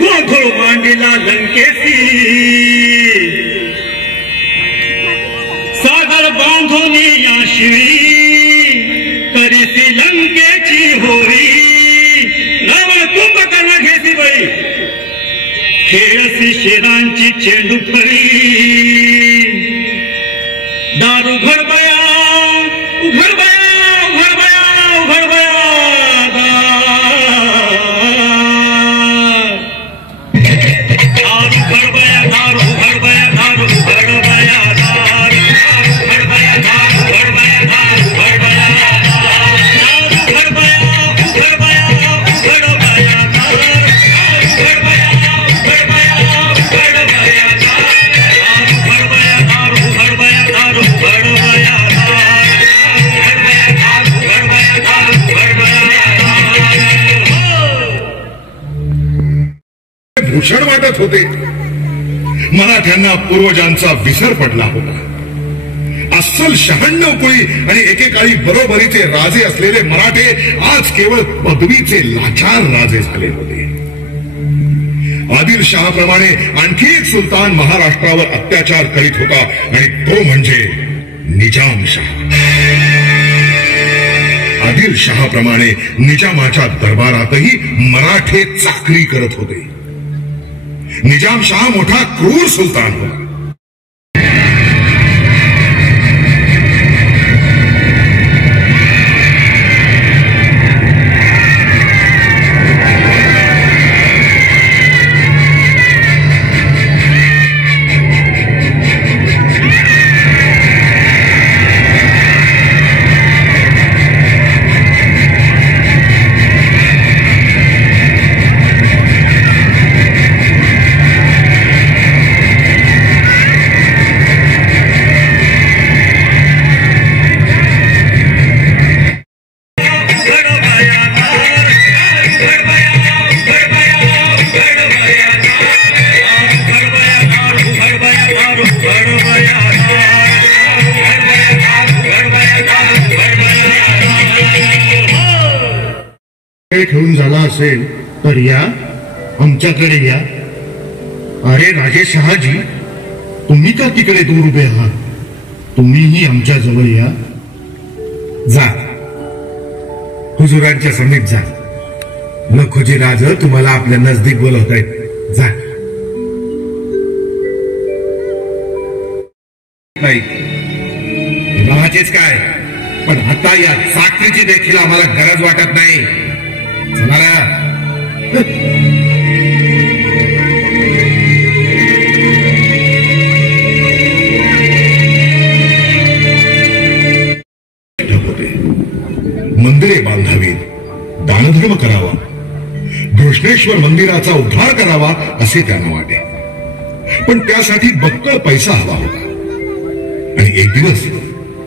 गोंधळ मांडला लंकेसी सागर बांधून या शिळी करीसी लंकेची होळी रावण कुंभकर्ण घेसी बळी खेळसी शेरांची चेंडू फळी दार उघड बया उघड बया उघड बया उघड बया भूषण वाटत होते. मराठ्यांना पूर्वजांचा विसर पडला होता. अस्सल 96 कुळी आणि एकेकाळी बरोबरीचे राजे असलेले मराठे आज केवळ पदवीचे लाचार राजे झाले होते. आदिलशहाप्रमाणे आणखी एक सुलतान महाराष्ट्रावर अत्याचार करीत होता आणि तो म्हणजे निजामशाह. आदिलशहाप्रमाणे निजामाच्या दरबारातही मराठे चाकरी करत होते. निजामशाह मोठा क्रूर सुलतान होता. खेळून झाला असेल तर या आमच्याकडे या. अरे राजे शहाजी, तुम्ही का तिकडे दूर उभे आहात? तुम्हीही आमच्या जवळ या. जा, हुजुरांच्या समीप जा. लखोजी राज तुम्हाला आपल्या नजदीक बोलवत आहेत. जा. नाही राहायचेच काय, पण आता या चाकरीची देखील आम्हाला गरज वाटत नाही. मंदिरे बांधावीत, दानधर्म करावा, घृष्णेश्वर मंदिराचा उद्धार करावा असे त्यांना वाटे. पण त्यासाठी बक्कळ पैसा हवा होता. आणि एक दिवस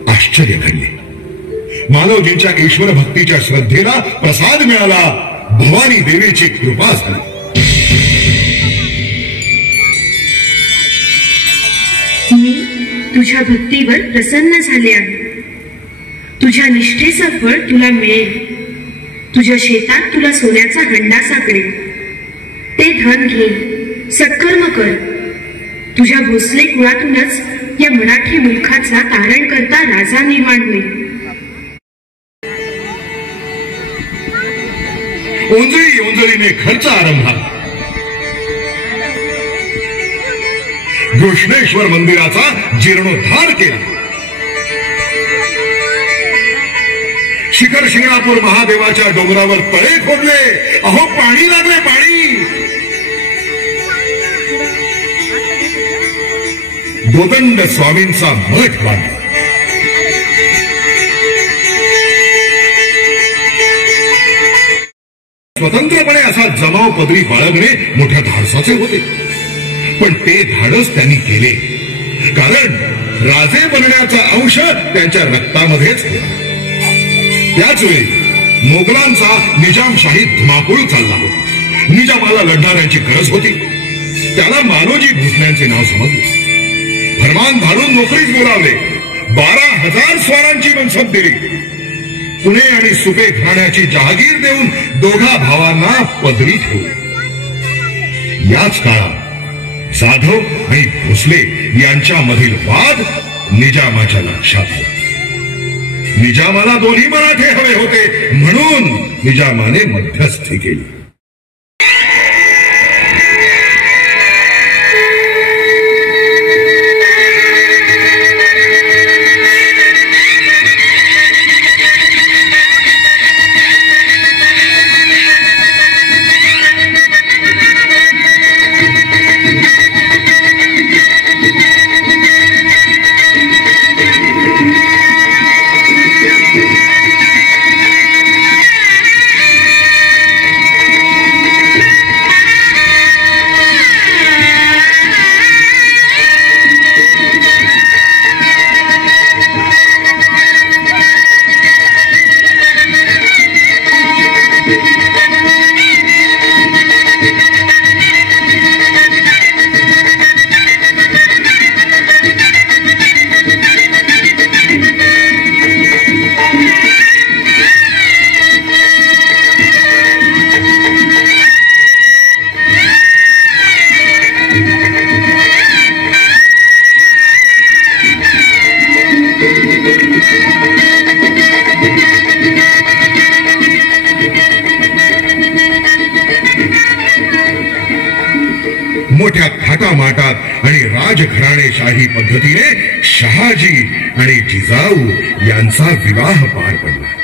आश्चर्य घडले. मानवजींच्या ईश्वर भक्तीच्या श्रद्धेला प्रसाद मिळाला. भवानी देवीची कृपा झाली. मी तुझ्या भक्तीवर प्रसन्न झाले आहे. तुझ्या निष्ठेचं फळ तुला मिळेल. तुझ्या शेतात तुला सोन्याचा हंडा सापडेल. ते धन घे, सत्कर्म कर. तुझ्या भोसले कुळातूनच या मराठी मुलखाचा तारण करता राजा निर्माण होईल. ओंजळी ओंजळीने खर्च आरंभला. घृष्णेश्वर मंदिराचा जीर्णोद्धार केला. शिखर शिंगणापूर महादेवाच्या डोंगरावर तळे खोदले. अहो पाणी लागले, पाणी. दोदंड स्वामींचा मठ बांधला. स्वतंत्रपणे असा जमाव पदरी बाळगणे मोठ्या धाडसाचे होते. पण ते धाडस त्यांनी केले कारण राजे बनण्याचा अंश त्यांच्या रक्तामध्येच होता. त्याचवेळी मोगलांचा निजामशाही धुमाकूळ चालला होता. निजामाला लढणाऱ्यांची गरज होती. त्याला मालोजी भोसल्यांचे नाव समजले. फरमान धाडून नोकरीस बोलावले. 12,000 स्वारांची मनसब दिली. पुणे आणि सुपे घराण्याची जहागीर देऊन दोघा भावांना पदरी ठेवली. याच काळात जाधव आणि भोसले यांच्यामधील वाद निजामाच्या लक्षात आला. निजामाला दोन्ही मराठे हवे होते म्हणून निजामाने मध्यस्थी केली. मोठ्या थाटामाटात आणि राजघराणेशाही पद्धतीने शहाजी आणि जिजाऊ यांचा विवाह पार पडला.